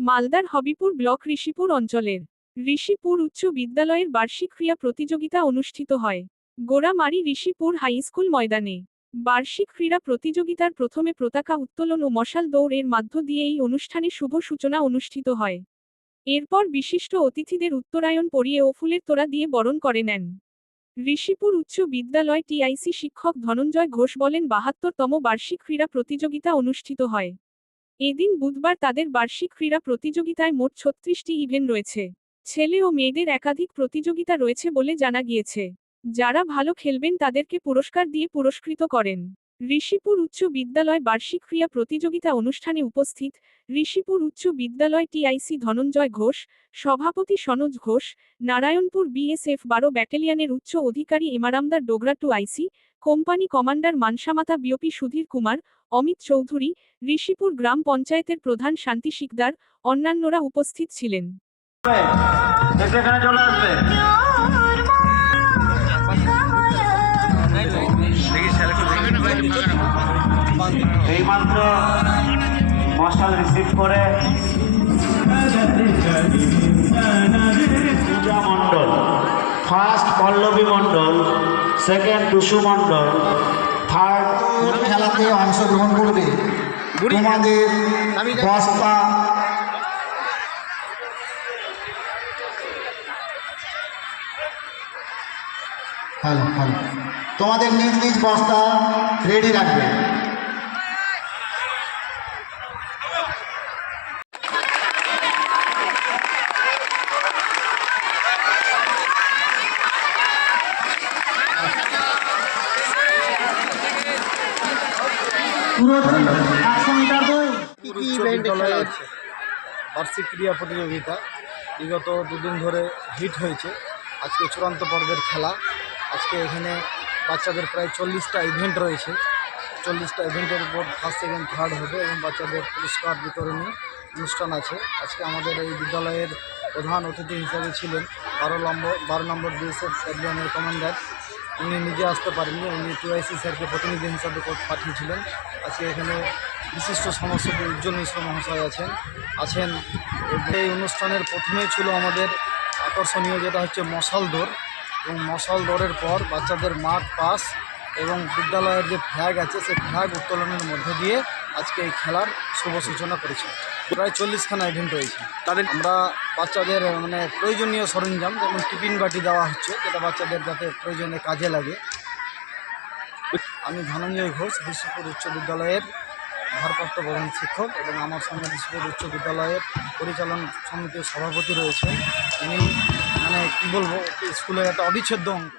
মালদার হবিপুর ব্লক ঋষিপুর অঞ্চলের ঋষিপুর উচ্চ বিদ্যালয়ের বার্ষিক ক্রিয়া প্রতিযোগিতা অনুষ্ঠিত হয়। গোড়ামারি ঋষিপুর হাইস্কুল ময়দানে বার্ষিক ক্রীড়া প্রতিযোগিতার প্রথমে পতাকা উত্তোলন ও মশাল দৌড় এর মধ্য দিয়ে এই অনুষ্ঠানে শুভ সূচনা অনুষ্ঠিত হয়। এরপর বিশিষ্ট অতিথিদের উত্তরায়ণ পরিয়ে ও ফুলের তোড়া দিয়ে বরণ করে নেন। ঋষিপুর উচ্চ বিদ্যালয় টিআইসি শিক্ষক ধনঞ্জয় ঘোষ বলেন, বাহাত্তরতম বার্ষিক ক্রীড়া প্রতিযোগিতা অনুষ্ঠিত হয়। এদিন বুধবার তাদের বার্ষিক ক্রীড়া প্রতিযোগিতায় মোট ছত্রিশটি ইভেন্ট রয়েছে। ছেলে ও মেয়েদের একাধিক প্রতিযোগিতা রয়েছে বলে জানা গিয়েছে। যারা ভালো খেলবেন তাদেরকে পুরস্কার দিয়ে পুরস্কৃত করেন। ঋষিপুর উচ্চ বিদ্যালয় বার্ষিক ক্রিয়া প্রতিযোগিতা অনুষ্ঠানে উপস্থিত ঋষিপুর উচ্চ বিদ্যালয় টিআইসি ধনঞ্জয় ঘোষ, সভাপতি সনোজ ঘোষ, নারায়ণপুর বিএসএফ বারো ব্যাটালিয়নের উচ্চ অধিকারী এমারামদার Dogra two IC, company commander মানসামাতা BOP Sudhir Kumar, Amit Chowdhury, Rishipur গ্রাম পঞ্চায়েতের প্রধান শান্তি শিকদার, অন্যান্যরা উপস্থিত ছিলেন। চলে আসবে এই মাত্র মশাল রিসিভ করে Puja Mondal. First Pallabi Mondal second Tusu Mondal third খেলাতে অংশগ্রহণ করবে তোমাদের বস্তা। Hello hello. তোমাদের নিজ নিজ বস্তা রেডি রাখবে পুরো একশো মিটার দৌড় উচ্চ বিদ্যালয়ের বার্ষিক ক্রীড়া প্রতিযোগিতা। বিগত দুদিন ধরে হিট হয়েছে। আজকে চূড়ান্ত পর্বের খেলা। আজকে এখানে বাচ্চাদের প্রায় চল্লিশটা ইভেন্ট রয়েছে। চল্লিশটা ইভেন্টের উপর ফার্স্ট সেকেন্ড থার্ড হবে এবং বাচ্চাদের পুরস্কার বিতরণী অনুষ্ঠান আছে। আজকে আমাদের এই বিদ্যালয়ের প্রধান অতিথি হিসাবে ছিলেন বারো নম্বর বারো নম্বর বিএসএফ ব্যাটালিয়নের কমান্ডার উনি নিজে আসতে পারেননি, উনি টিআইসি স্যারকে প্রতিনিধি হিসাবে পাঠিয়েছিলেন। আজকে এখানে বিশিষ্ট সমাজসেবী উজ্জ্বল মিশ্র মহাশয় আছেন আছেন। এই অনুষ্ঠানের প্রথমেই ছিল আমাদের আকর্ষণীয় যেটা হচ্ছে মশাল দৌড়। এবং মশাল দৌড়ের পর বাচ্চাদের মাঠ, পাস এবং বিদ্যালয়ের যে ফ্ল্যাগ আছে, সেই ফ্ল্যাগ উত্তোলনের মধ্য দিয়ে আজকে এই খেলার শুভ সূচনা করেছে। প্রায় চল্লিশখানা ইভেন্ট রয়েছে তাদের আমরা বাচ্চাদের মানে প্রয়োজনীয় সরঞ্জাম, যেমন টিফিন বাটি দেওয়া হচ্ছে, যেটা বাচ্চাদের যাতে প্রয়োজনে কাজে লাগে। আমি ধনঞ্জয় ঘোষ বিশ্বপুর উচ্চ বিদ্যালয়ের ভারপ্রাপ্ত প্রধান শিক্ষক এবং আমার সঙ্গে বিশ্বপুর উচ্চ বিদ্যালয়ের পরিচালন সমিতির সভাপতি রয়েছেন। উনি মানে কী বলব, স্কুলের একটা অবিচ্ছেদ্য অঙ্গ।